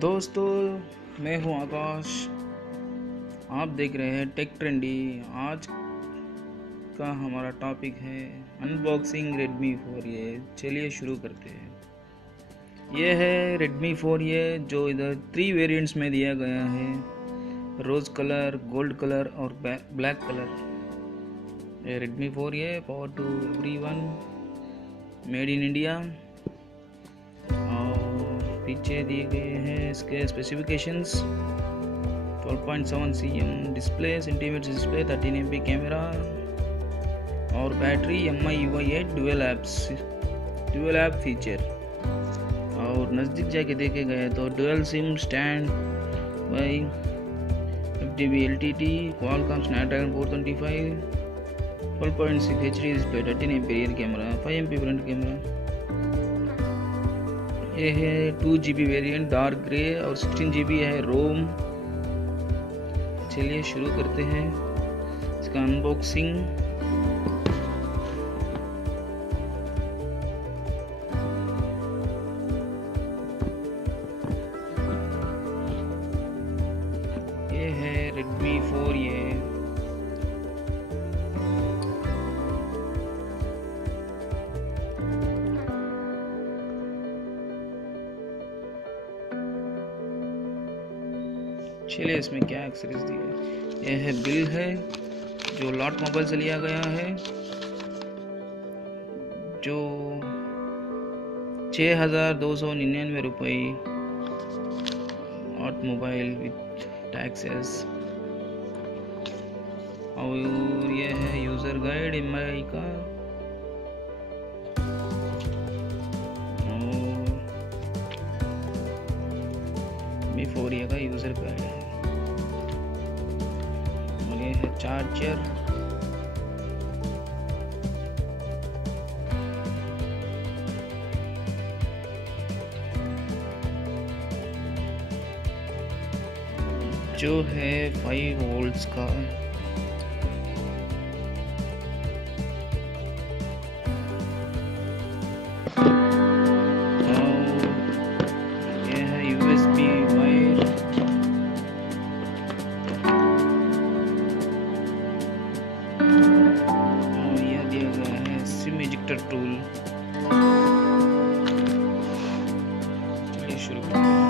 दोस्तों, मैं हूं आकाश। आप देख रहे हैं टेक ट्रेंडी। आज का हमारा टॉपिक है अनबॉक्सिंग रेडमी 4ए। चलिए शुरू करते हैं। ये है रेडमी 4ए जो इधर 3 वेरिएंट्स में दिया गया है, रोज़ कलर, गोल्ड कलर और ब्लैक कलर। ये रेडमी 4ए power to everyone, made in India. पीछे दिए गए हैं इसके specifications. 12.7 cm display, centimetre display, 13 MP camera और battery MI UI 8 dual app feature. और नज़दीक जाके देखे गए तो dual SIM stand by FDB LTT, Qualcomm Snapdragon 425, 12.6 HD display, 13 MP rear camera, 5 MP front camera. ये है 2 GB वेरिएंट डार्क ग्रे और 16 GB है रोम। चलिए शुरू करते हैं इसका अनबॉक्सिंग। ये है Redmi 4A। चलिए इसमें क्या एक्सेसरीज दी है। यह है बिल है जो लॉट मोबाइल से लिया गया है, जो 6,299 रुपये लॉट मोबाइल विथ टैक्सेस। और यह है यूज़र गाइड MI का, और Mi 4A का यूज़र गाइड है। और ये है चार्जर, जो है 5 वोल्ट्स का। और ये है USB वायर। और यह दिया गया है सिम इजेक्टर टूल। चलिए शुरू करते हैं।